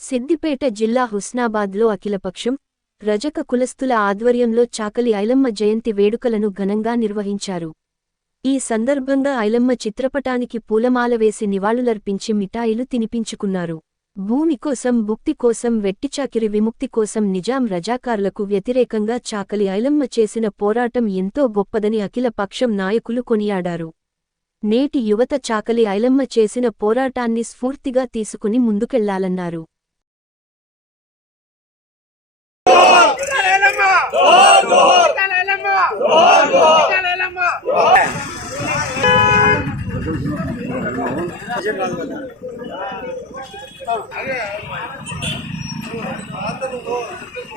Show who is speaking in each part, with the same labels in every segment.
Speaker 1: సిద్దిపేట జిల్లా హుస్నాబాద్లో అఖిలపక్షం రజక కులస్తుల ఆధ్వర్యంలో చాకలి ఐలమ్మ జయంతి వేడుకలను ఘనంగా నిర్వహించారు. ఈ సందర్భంగా ఐలమ్మ చిత్రపటానికి పూలమాల వేసి నివాళులర్పించి మిఠాయిలు తినిపించుకున్నారు. భూమి కోసం భుక్తి కోసం వెట్టిచాకిరి విముక్తి కోసం నిజాం రజాకార్లకు వ్యతిరేకంగా చాకలి ఐలమ్మ చేసిన పోరాటం ఎంతో గొప్పదని అఖిల పక్షం నాయకులు కొనియాడారు నేటి యువత చాకలి ఐలమ్మ చేసిన పోరాటాన్ని స్ఫూర్తిగా తీసుకుని
Speaker 2: ముందుకెళ్ళాలన్నారు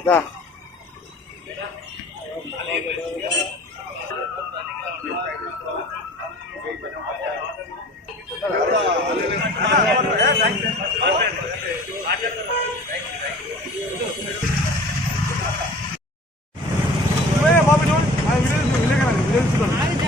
Speaker 2: దా బాబు విలేజ్ విలేజ్ విలేజ్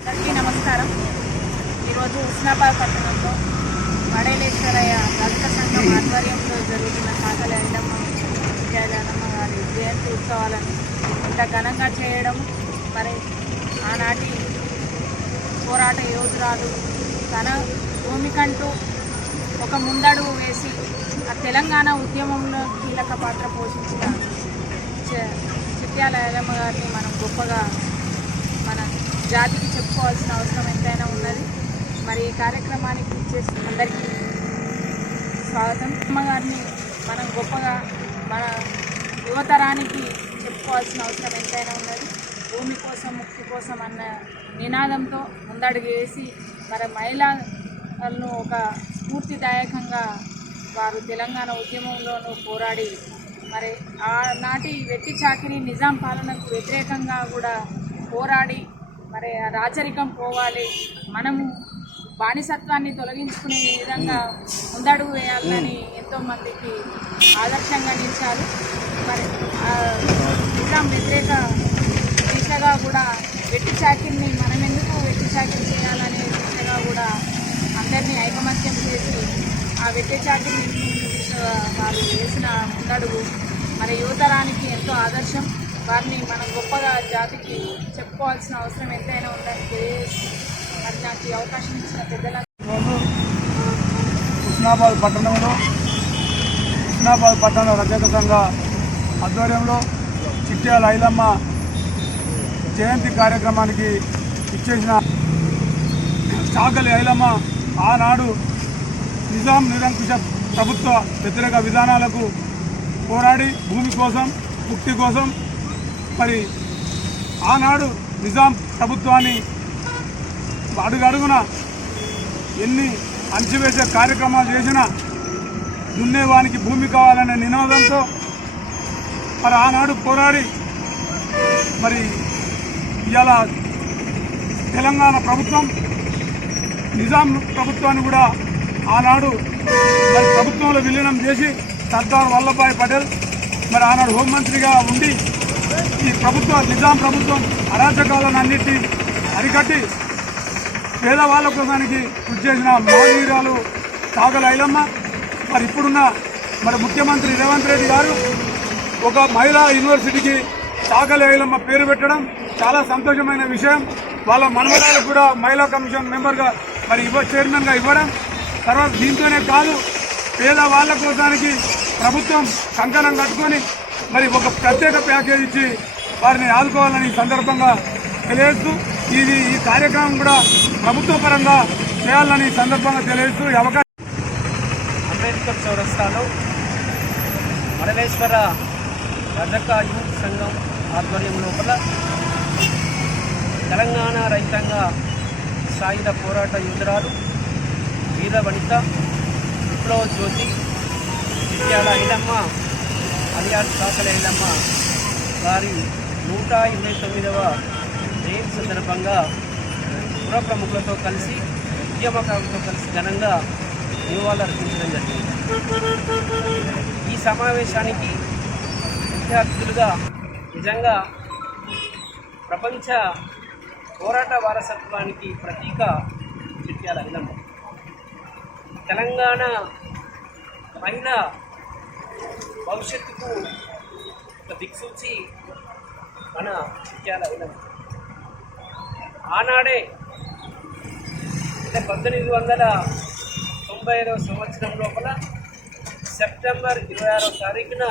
Speaker 3: అందరికీ నమస్కారం. ఈరోజు హుస్నాబాద్ పట్టణంలో వడేలేశ్వరయ్య దళిత సంఘం ఆధ్వర్యంలో జరుగుతున్న కాకల ఎండమ్మ విద్యాలయమ్మ గారి జయంతి ఉత్సవాలను ఇంత ఘనంగా చేయడం మరి ఆనాటి పోరాట యోధురాలు తన భూమికంటూ ఒక ముందడుగు వేసి ఆ తెలంగాణ ఉద్యమంలో కీలక పాత్ర పోషించిన చిత్యాల చిట్యాల గారిని మనం గొప్పగా మన జాతికి చెప్పుకోవాల్సిన అవసరం ఎంతైనా ఉన్నది. మరి ఈ కార్యక్రమానికి ఇచ్చేసి అందరికీ స్వాగతం. అమ్మగారిని మనం గొప్పగా మన యువతరానికి చెప్పుకోవాల్సిన అవసరం ఎంతైనా ఉన్నది. భూమి కోసం ముక్తి కోసం అన్న నినాదంతో ముందడుగు వేసి మరి మహిళలను ఒక స్ఫూర్తిదాయకంగా వారు తెలంగాణ ఉద్యమంలోనూ పోరాడి మరి ఆనాటి వెట్టి చాకిరి నిజాం పాలనకు వ్యతిరేకంగా కూడా పోరాడి మరి ఆ రాచరికం పోవాలి. మనము బానిసత్వాన్ని తొలగించుకునే విధంగా ముందడుగు వేయాలని ఎంతోమందికి ఆదర్శంగా నిలిచారు. మరి ఇస్లాం వ్యతిరేక దిశగా కూడా వెట్టి చాకిరిని మనం ఎందుకు వెట్టి చాకిరి చేయాలనే దిశగా కూడా అందరినీ ఐకమత్యం చేసి ఆ వెట్టి చాకిరి వారు వేసిన ముందడుగు మరి యువతరానికి ఎంతో ఆదర్శం. వారిని మనం గొప్పగా జాతికి చెప్పుకోవాల్సిన అవసరం ఎంతైనా ఉందని తెలియజేస్తుంది మరి నాకు ఈ అవకాశం ఇచ్చిన పెద్దలకు
Speaker 4: హుస్నాబాద్ పట్టణంలో హుస్నాబాద్ పట్టణ రచయిత సంఘ ఆధ్వర్యంలో చిట్యాల ఐలమ్మ జయంతి కార్యక్రమానికి ఇచ్చేసిన చాకలి ఐలమ్మ ఆనాడు నిజాం నిరంకుశ ప్రభుత్వ వ్యతిరేక విధానాలకు పోరాడి భూమి కోసం ముక్తి కోసం మరి ఆనాడు నిజాం ప్రభుత్వాన్ని అడుగడుగున ఎన్ని అంచివేసే కార్యక్రమాలు చేసినా దున్నేవానికి భూమి కావాలనే నినాదంతో మరి ఆనాడు పోరాడి మరి ఇలా తెలంగాణ ప్రభుత్వం నిజాం ప్రభుత్వాన్ని కూడా ఆనాడు మరి ప్రభుత్వంలో విలీనం చేసి సర్దార్ వల్లభాయ్ పటేల్ మరి ఆనాడు హోంమంత్రిగా ఉండి ఈ ప్రభుత్వ నిజాం ప్రభుత్వం అరాచకాలను అన్నిటి అరికట్టి పేదవాళ్ళ కోసానికి కృషి చేసిన మహావీరాలు కాగల ఐలమ్మ మరి ఇప్పుడున్న మరి ముఖ్యమంత్రి రేవంత్ రెడ్డి గారు ఒక మహిళా యూనివర్సిటీకి కాగల ఐలమ్మ పేరు పెట్టడం చాలా సంతోషమైన విషయం. వాళ్ళ మనవరాలకు కూడా మహిళా కమిషన్ మెంబర్గా మరి ఇవ్వ చైర్మన్గా ఇవ్వడం. తర్వాత దీంతోనే కాదు పేదవాళ్ళ కోసానికి ప్రభుత్వం కంకణం కట్టుకొని మరి ఒక ప్రత్యేక ప్యాకేజ్ ఇచ్చి వారిని ఆదుకోవాలని సందర్భంగా తెలియజేస్తూ ఇది ఈ కార్యక్రమం కూడా ప్రభుత్వ పరంగా చేయాలని సందర్భంగా తెలియజేస్తూ అవకాశం
Speaker 5: అంబేద్కర్ చౌరస్తాలో మడలేశ్వర రజక యూత్ సంఘం ఆధ్వర్యం లోపల తెలంగాణ రైతాంగ సాయుధ పోరాట యుద్ధరాలు వీర వనిత విప్లవ జ్యోతి విద్యాల ఐలమ్మ అలియాస్ కాకల ఐలమ్మ వారి నూట ఇరవై తొమ్మిదవ జయంతి సందర్భంగా పుర ప్రముఖులతో కలిసి ఉద్యమకారులతో కలిసి ఘనంగా నివాళులు అర్పించడం జరిగింది. ఈ సమావేశానికి ముఖ్య అతిథులుగా నిజంగా ప్రపంచ పోరాట వారసత్వానికి ప్రతీక చిట్యాల ఐలమ్మ తెలంగాణ మహిళ భవిష్యత్తుకు ఒక దిక్సూచి మన చిట్యాల ఐలమ్మ ఆనాడే అంటే పద్దెనిమిది వందల తొంభై ఐదవ సంవత్సరం లోపల సెప్టెంబర్ ఇరవై ఆరో తారీఖున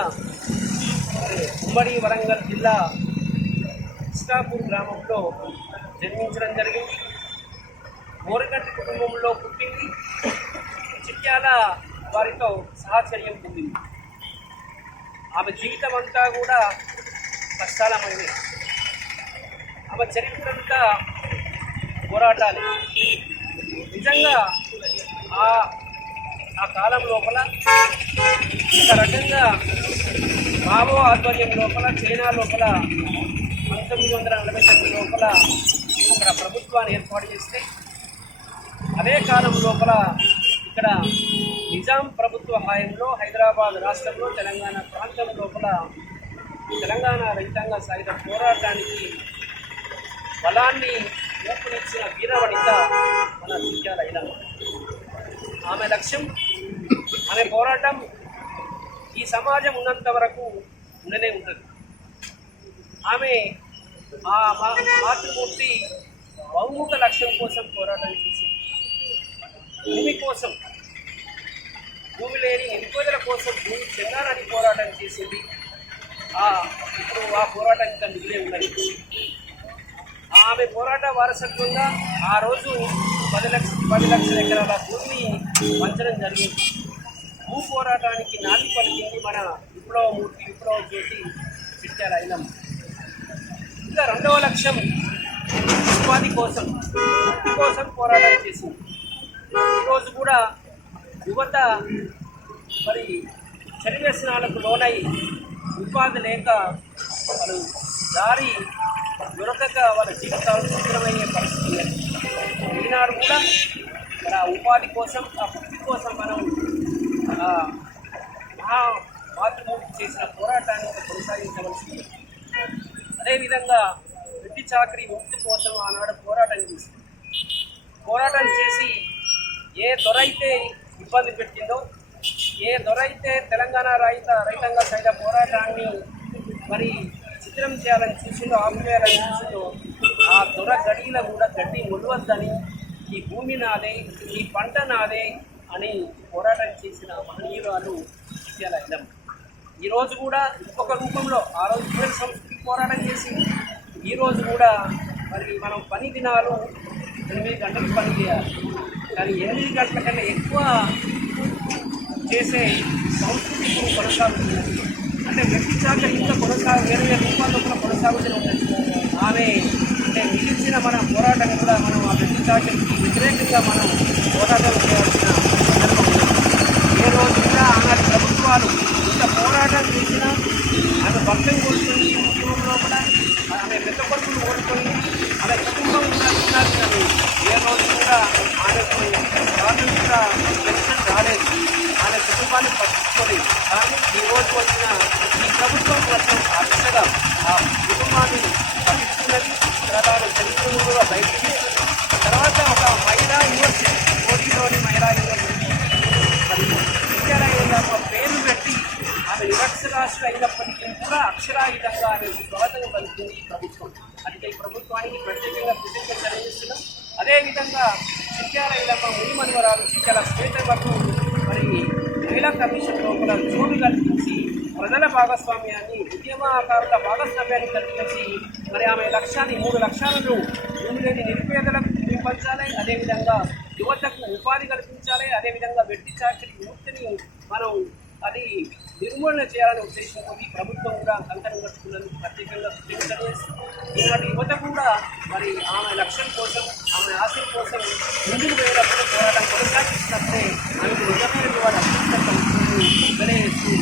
Speaker 5: ఉమ్మడి వరంగల్ జిల్లా ఇష్టాపూర్ గ్రామంలో జన్మించడం జరిగింది. మోరగంటి కుటుంబంలో పుట్టింది. చిట్యాల వారితో సహచర్యం పొందింది. ఆమె జీవితం అంతా కూడా కష్టాలమైంది ఆమె చరిత్ర అంతా పోరాటాలు నిజంగా ఆ ఆ కాలం లోపల ఒక రకంగా బాబో ఆధ్వర్యం లోపల చైనా లోపల పంతొమ్మిది వందల నలభై తొమ్మిది లోపల అక్కడ ప్రభుత్వాన్ని ఏర్పాటు చేస్తే అదే కాలం లోపల ఇక్కడ నిజాం ప్రభుత్వ హాయంలో హైదరాబాద్ రాష్ట్రంలో తెలంగాణ ప్రాంతం లోపల తెలంగాణ రైతాంగ సాయుధ పోరాటానికి బలాన్ని ఊపునిచ్చిన వీరవనిత మన చిట్యాల ఆమె లక్ష్యం ఆమె పోరాటం ఈ సమాజం ఉన్నంత వరకు ఉండనే ఉంటుంది. ఆమె ఆ మాతృమూర్తి బహుముఖ లక్ష్యం కోసం పోరాటం చేసింది. భూమి కోసం భూమి లేని ఎన్నికల కోసం భూమి చెందాలని పోరాటం చేసింది. ఆ ఇప్పుడు ఆ పోరాటం ఇంకా మిగిలే ఉన్నది ఆమె పోరాట వారసత్వంగా ఆ రోజు పది లక్ష పది లక్షల ఎకరాల భూమిని పంచడం జరిగింది. భూ పోరాటానికి నాంది పలికింది మన విప్లవమూర్తి విప్లవ జ్యోతి చిట్యాల ఐలమ్మ ఇంకా రెండవ లక్ష్యం ఉపాధి కోసం వృత్తి కోసం పోరాటం చేసింది. ఈరోజు కూడా యువత మరి చలి వ్యసనాలకు లోనై ఉపాధి లేక వాళ్ళు దారి దొరకక వాళ్ళ జీవితాలు శిథిలమయ్యే పరిస్థితి ఈనాడు కూడా మన ఉపాధి కోసం ఆ వృత్తి కోసం మనం మహా మాతృమూర్తి చేసిన పోరాటాన్ని కొనసాగించవలసింది అదేవిధంగా వృత్తి చాకరీ ముక్తి కోసం ఆనాడు పోరాటం చేసింది. పోరాటం చేసి ఏ దొర అయితే ఇబ్బంది పెట్టిందో ఏ దొర అయితే తెలంగాణ రైత రైతాంగ సైడ పోరాటాన్ని మరి చిత్రం చేయాలని చూసిందో ఆపుచేయాలని చూసిందో ఆ దొర గడిలో కూడా గడ్డి ముడవద్దని ఈ భూమి నాదే ఈ పంట నాదే అని పోరాటం చేసిన మహనీయురాలు ఇటీవల ఇదం. ఈరోజు కూడా ఇంకొక రూపంలో ఆ రోజు చివరి సంస్కృతి పోరాటం చేసి ఈరోజు కూడా మరి మనం పని దినాలు ఎనిమిది గంటలు పని చేయాలి. కానీ ఎనిమిది గంటల కన్నా ఎక్కువ చేసే సంస్కృతి ఇప్పుడు కొనసాగుతున్నది అంటే వ్యక్తి చాకరి ఇంకా కొనసాగు వేరు వేరు రూపాల్లో కూడా కొనసాగుతూనే ఉంటుంది ఆమె. అంటే నిలిచిన మన పోరాటం కూడా మనం ఆ వ్యక్తి చాకరికి వ్యతిరేకంగా మనం పోరాటం చేయాల్సిన సందర్భం ఏ రోజు కూడా ఆనాటి ప్రభుత్వాలు ఇంత పోరాటం చేసినా ఆమె భక్తం కోల్పోయింది ఈ ఉద్యమం లోపల ఆమె పెద్ద కొడుకులు ఓడిపోయింది ఆమె కుటుంబం ఉన్నది ఉన్నది కానీ ఏ రోజు కూడా ఆమెకు స్వాతంత్ర పెన్షన్ రాలేదు ఆమె కుటుంబాన్ని పట్టించుకోలేదు కానీ ఈ రోజు వచ్చిన ఈ ప్రభుత్వం వచ్చిన ఆ దిశగా ఆ కుటుంబాన్ని పట్టించుకున్నది తర్వాత ఆమె చరిత్రను కూడా బయటికి తీస్తుంది. తర్వాత ఒక మహిళా యూనివర్సిటీ కోటిలోని మహిళా యూనివర్సిటీ మరి విద్యాలయంగా ఒక పేరు పెట్టి ఆమె నిరక్షరాస్యులు అయినప్పటికీ కూడా అక్షరాయుధంగా ఆమె స్వాగతం ప్రభుత్వం. అందుకే ఈ ప్రభుత్వానికి ప్రత్యేకంగా కృతజ్ఞత తెలియజేస్తున్నాం. అదేవిధంగా విద్యాలయంలో ముని మనవరాలు స్వేత వరకు మరి మహిళా కమిషన్ లోపల చోటు కల్పించి ప్రజల భాగస్వామ్యాన్ని ఉద్యమకారుల భాగస్వామ్యాన్ని కల్పించి మరి ఆమె లక్ష్యాన్ని మూడు లక్ష్యాలను భూమి లేని నిరుపేదలకు భూమి అదేవిధంగా యువతకు ఉపాధి కల్పించాలి. అదేవిధంగా వెట్టి చాకరి విముక్తిని మనం అది నిర్మూలన చేయాలనే ఉద్దేశంతో ఈ ప్రభుత్వం కూడా కంకణం కట్టుకున్నందుకు ప్రత్యేకంగా కృతజ్ఞతలు చేస్తూ ఈనాటి యువత కూడా మరి ఆమె లక్ష్యం కోసం ఆమె ఆశయం కోసం ముందుకు పోయేటప్పుడు పోరాటం కొనసాగిస్తున్నప్పుడే ఆమెకు నిజమైన వారి అత్యున్నత తెలియజేస్తూ